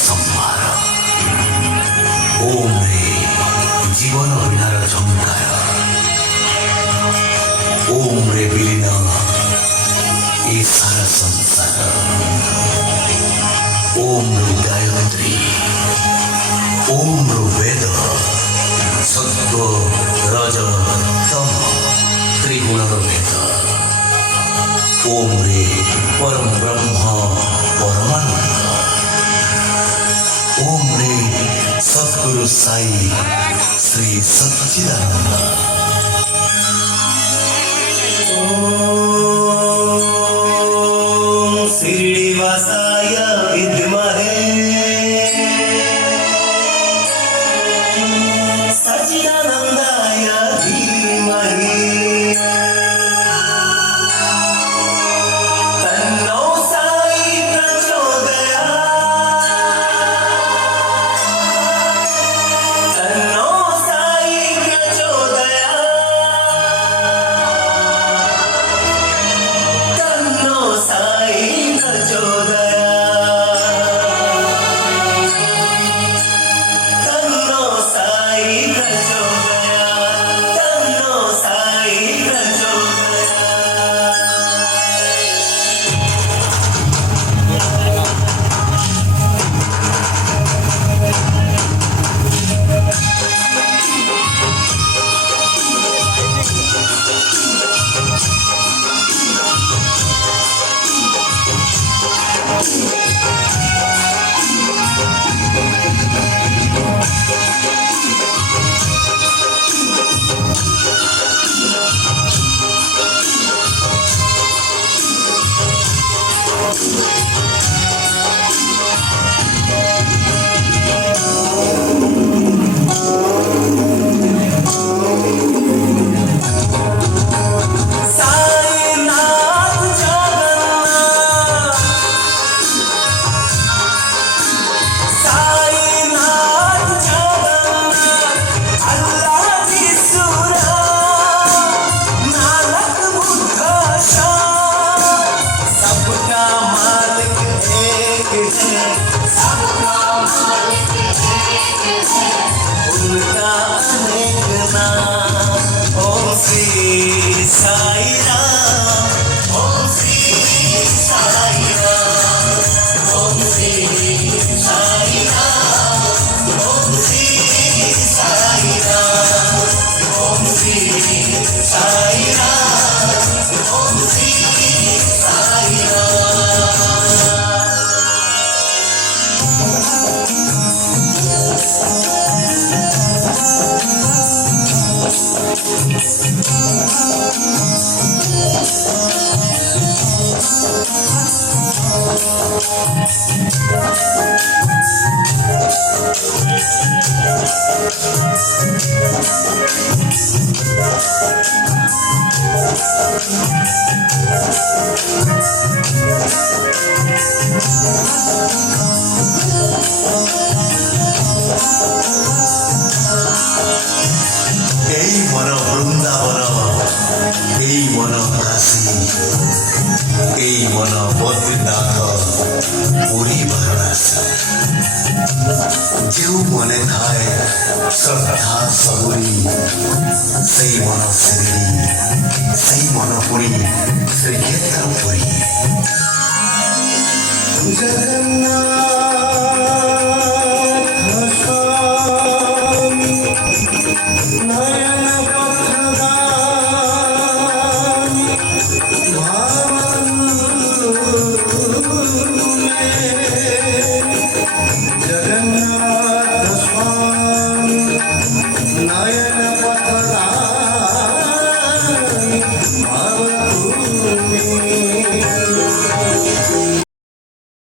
संहार ओम रे जीवन विनार झंकार ओम रे विलीन ए सारा संसार ओम रु गायत्री ओम रु वेद सत्व रज तम त्रिगुणर भेद ओम रे परम ब्रह्म परमानंद ओम रे सद्गुरु साई श्री सच्चिदानंद ओम श्रीनिवासाय विद्महे सच्चिदानंदाय धीमहि मन बद्रीनाथ पुरी वाराणसी जो मने थाए श्रद्धा सबुरी से मन शिरडी से मन पुरी श्रीक्षेत्र पुरी जगन्नाथ स्वामी नायक